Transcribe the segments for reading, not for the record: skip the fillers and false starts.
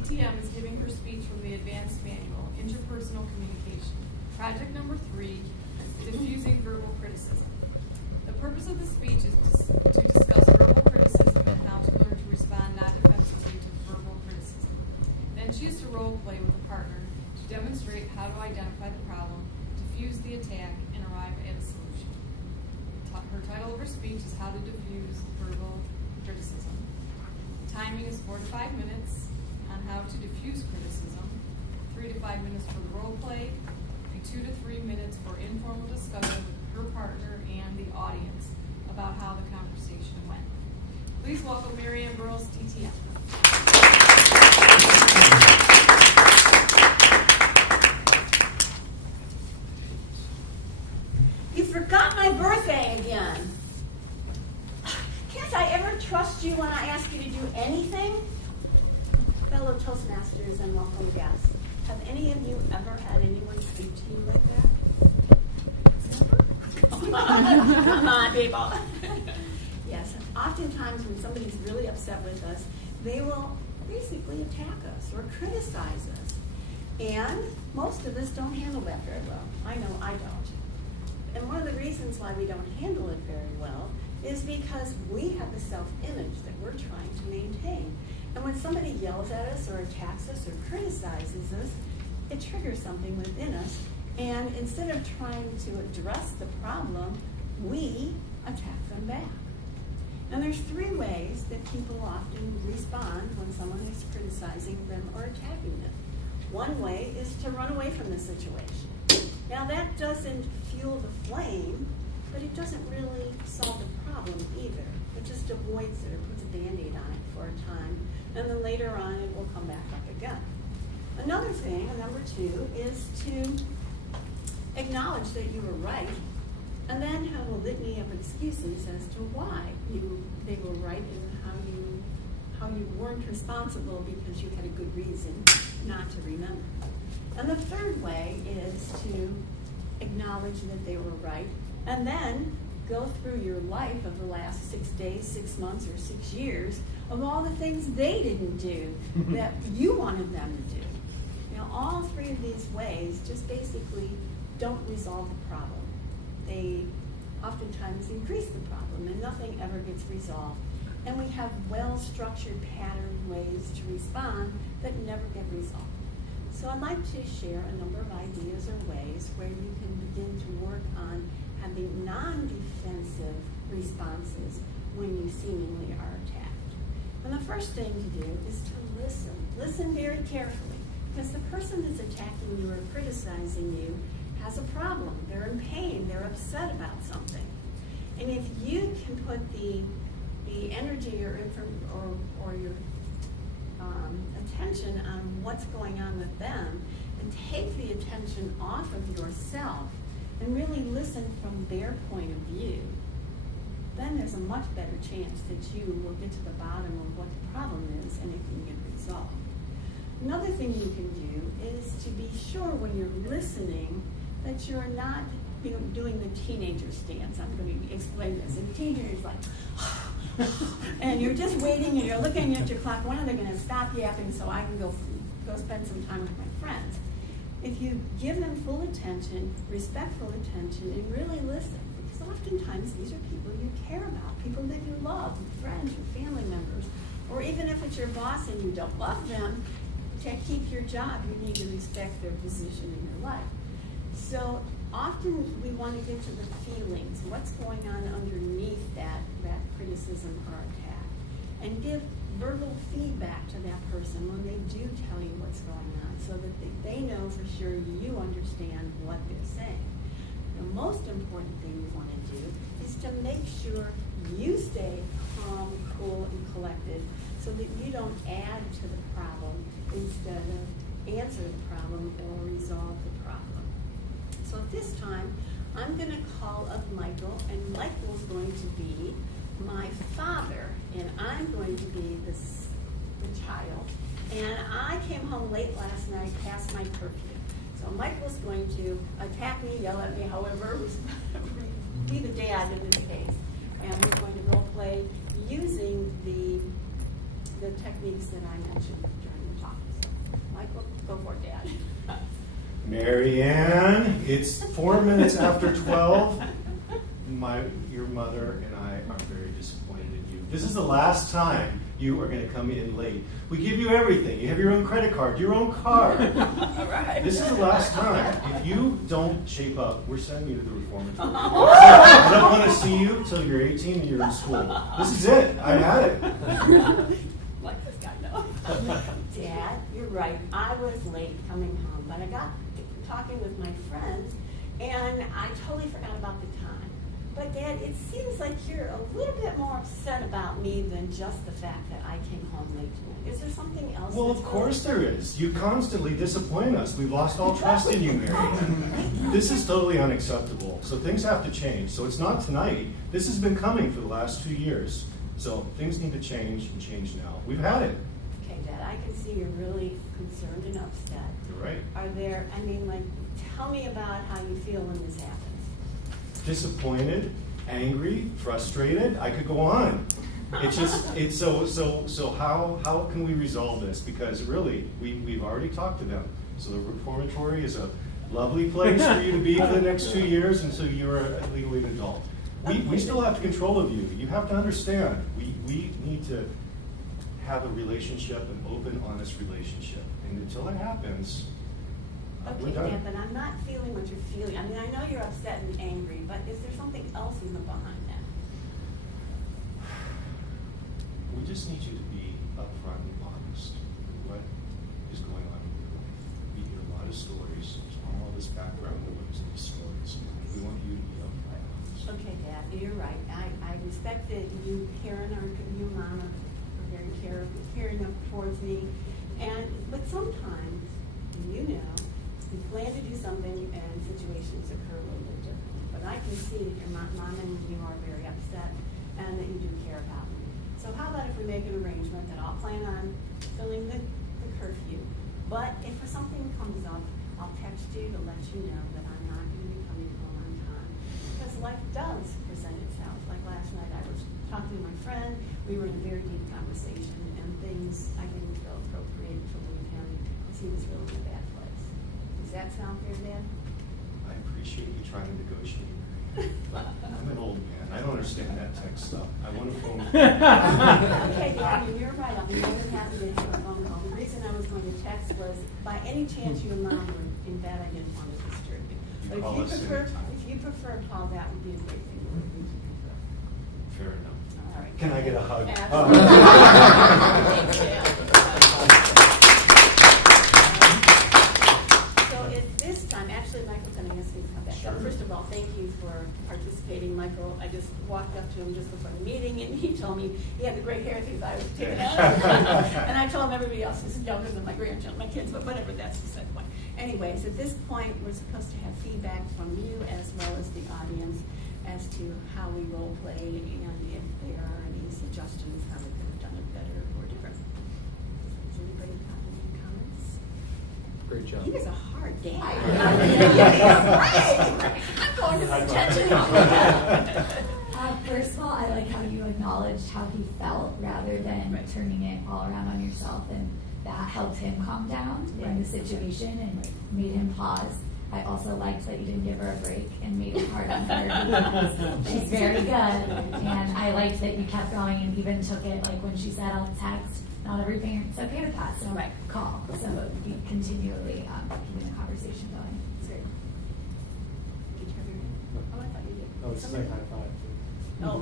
TTM is giving her speech from the Advanced Manual, Interpersonal Communication. Project number 3, Diffusing Verbal Criticism. The purpose of the speech is to discuss verbal criticism and how to learn to respond non-defensively to verbal criticism. Then she is to role play with a partner to demonstrate how to identify the problem, diffuse the attack, and arrive at a solution. Her title of her speech is How to Diffuse Verbal Criticism. Timing is 4 to 5 minutes on how to diffuse criticism, 3 to 5 minutes for the role play, and 2 to 3 minutes for informal discussion with her partner and the audience about how the conversation went. Please welcome Mary Anne Burrows, TTM. You forgot my birthday again. Can't I ever trust you when I ask you to do anything? Fellow Toastmasters and welcome guests, have any of you ever had anyone speak to you like that? Never? Come on, people. Yes, oftentimes when somebody's really upset with us, they will basically attack us or criticize us. And most of us don't handle that very well. I know I don't. And one of the reasons why we don't handle it very well is because we have the self-image that we're trying to maintain. And when somebody yells at us or attacks us or criticizes us, it triggers something within us. And instead of trying to address the problem, we attack them back. And there's 3 ways that people often respond when someone is criticizing them or attacking them. One way is to run away from the situation. Now that doesn't fuel the flame, but it doesn't really solve the problem either. It just avoids it or puts a Band-Aid on it for a time, and then later on it will come back up again. Another thing, number 2, is to acknowledge that you were right, and then have a litany of excuses as to why they were right and how you weren't responsible because you had a good reason not to remember. And the 3rd way is to acknowledge that they were right, and then go through your life of the last 6 days, 6 months, or 6 years of all the things they didn't do that you wanted them to do. You know, all 3 of these ways just basically don't resolve the problem. They oftentimes increase the problem, and nothing ever gets resolved. And we have well-structured pattern ways to respond that never get resolved. So I'd like to share a number of ideas or ways where you can begin to work on having non-defensive responses when you seemingly are attacked. And the first thing to do is to listen. Listen very carefully, because the person that's attacking you or criticizing you has a problem. They're in pain. They're upset about something. And if you can put the energy or your attention on what's going on with them and take the attention off of yourself and really listen from their point of view, then there's a much better chance that you will get to the bottom of what the problem is and it can get resolved. Another thing you can do is to be sure when you're listening that you're not doing the teenager stance. I'm going to explain this. And the teenager's like, and you're just waiting and you're looking at your clock. When are they going to stop yapping so I can go spend some time with my friends? If you give them full attention, respectful attention, and really listen, because oftentimes these are people you care about, people that you love, friends or family members, or even if it's your boss and you don't love them, to keep your job, you need to respect their position in your life. So often we want to get to the feelings, what's going on underneath that criticism or attack, and give verbal feedback to that person when they do tell you what's going on, so that they know for sure you understand what they're saying. The most important thing you want to do is to make sure you stay calm, cool, and collected so that you don't add to the problem instead of answer the problem or resolve the problem. So at this time, I'm going to call up Michael, and Michael's going to be my father, and I'm going to be the child. And I came home late last night past my curfew. So Michael's going to attack me, yell at me, however, be the dad in this case. And we're going to role play using the techniques that I mentioned during the talk. Mary Anne, it's 4 minutes after 12. Your mother and I are very disappointed in you. This is the last time you are going to come in late. We give you everything. You have your own credit card, your own car. All right. This is the last time. If you don't shape up, we're sending you to the reformatory. I don't want to see you until you're 18 and you're in school. This is it. I had it. Like this guy, no. Dad, you're right. I was late coming home, but I got talking with my friends, and I totally forgot about the time. But Dad, it seems like you're a little bit more upset about me than just the fact that I came home late tonight. Is there something else? Well, of course there is. You constantly disappoint us. We've lost all trust in you, Mary Anne. This is totally unacceptable. So things have to change. So it's not tonight. This has been coming for the last 2 years. So things need to change and change now. We've had it. Okay, Dad, I can see you're really concerned and upset. You're right. Are there, tell me about how you feel when this happens. Disappointed, angry, frustrated. I could go on. So how can we resolve this? Because really, we've already talked to them. So the reformatory is a lovely place for you to be for the next 2 years until you're a legally an adult. We still have control of you. You have to understand. We need to have a relationship, an open, honest relationship. And until that happens, we're Okay, done. Dad, but I'm not feeling what you're feeling. I know you're upset and angry, but is there something else even behind that? We just need you to be upfront and honest with what is going on in your life. We hear a lot of stories, all this background noise, these stories. We want you to be upfront and honest. Okay, Dad, you're right. I respect that you, Karen, or your mom are very caring up towards me. But sometimes, you plan to do something and situations occur a little bit differently. But I can see that your mom and you are very upset and that you do care about me. So how about if we make an arrangement that I'll plan on filling the curfew, but if something comes up, I'll text you to let you know that I'm not going to be coming home on time. Because life does present itself. Like last night I was talking to my friend, we were in a very deep conversation, and things I didn't feel appropriate to leave him because he was really in a bad place. Does that sound fair, Dad? I appreciate you trying to negotiate. I'm an old man. I don't understand that tech stuff. I want to phone. Okay, Dad, you're right. I'll be more than happy to take a phone call. The reason I was going to text was, by any chance you and Mom were in bed, I didn't want to disturb you. But Call us anytime. if you prefer a call, that would be a great thing. Fair enough. All right. Can I get a hug? So at this time, actually, Michael's going to ask me to come back. Sure. First of all, thank you for participating, Michael. I just walked up to him just before the meeting, and he told me he had the gray hair things I was taking out. And I told him everybody else was younger than my grandchildren, my kids, but whatever, that's the point. Anyways, at this point, we're supposed to have feedback from you as well as the audience as to how we role play and if there are any suggestions how we could have done it better or different. Does anybody have any comments? Great job. He was a hard dad. I'm going to the attention. First of all, I like how you acknowledged how he felt rather than Right. turning it all around on yourself, and that helped him calm down in the situation and made him pause. I also liked that you didn't give her a break and made it hard on her because she's very good, and I liked that you kept going and even took it, like when she said, I'll text, not every parent's okay with that, so Right. call. So you continually keeping the conversation going. Sorry. Did you have your hand? Oh, I thought you did. Oh, it's Somebody- like high five. Oh.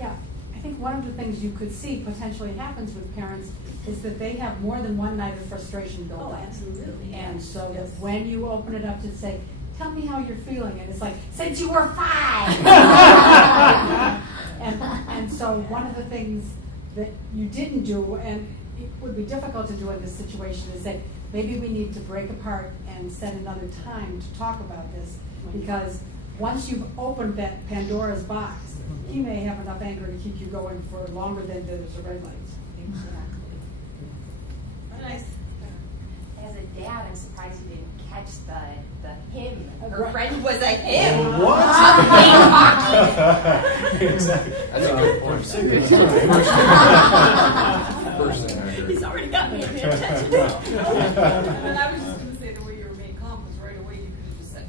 Yeah, I think one of the things you could see potentially happens with parents is that they have more than one night of frustration built Oh, up. absolutely. And so Yes. that when you open it up to say, tell me how you're feeling, and it's like, since you were 5! and so one of the things that you didn't do, and it would be difficult to do in this situation, is that maybe we need to break apart and set another time to talk about this, because once you've opened that Pandora's box, he may have enough anger to keep you going for longer than there's a red light. Exactly. Nice. As a dad, I'm surprised you didn't catch the him. Her Right. friend was a him. What? Exactly. That's a good point. Say good First thing I heard. He's already got me attention. And then I was just gonna say, the way you were made calm was right away, you could have just said,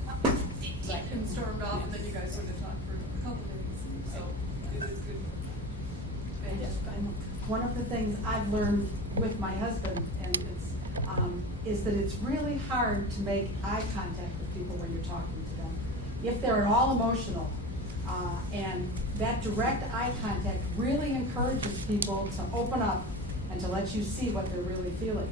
and stormed off, and then you guys would have talked for a couple days, so it is good. And one of the things I've learned with my husband, and is that it's really hard to make eye contact with people when you're talking to them. If they're at all emotional, and that direct eye contact really encourages people to open up and to let you see what they're really feeling.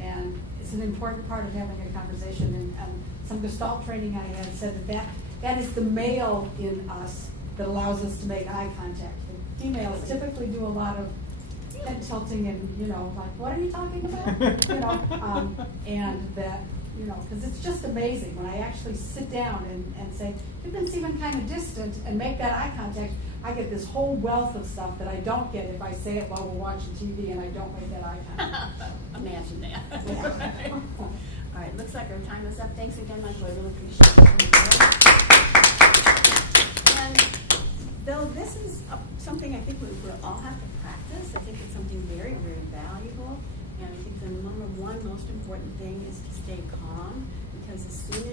And it's an important part of having a conversation. And some Gestalt training I had said that is the male in us that allows us to make eye contact. The females typically do a lot of head tilting and, like, what are you talking about? And that, because it's just amazing when I actually sit down and say, you've been seeming kind of distant, and make that eye contact, I get this whole wealth of stuff that I don't get if I say it while we're watching TV and I don't make that eye contact. Imagine that. Yeah. All right, looks like our time is up. Thanks again, Michael. I really appreciate it. And though this is something I think we'll all have to practice, I think it's something very, very valuable. And I think the number one most important thing is to stay calm, because as soon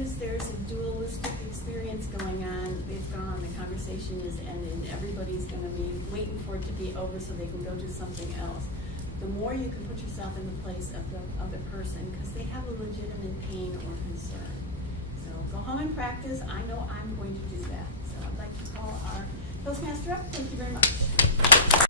as there's a dualistic experience going on, it's gone. The conversation is ended. Everybody's going to be waiting for it to be over so they can go do something else. The more you can put yourself in the place of the other person, because they have a legitimate pain or concern. So go home and practice. I know I'm going to do that. So I'd like to call our Toastmaster up. Thank you very much.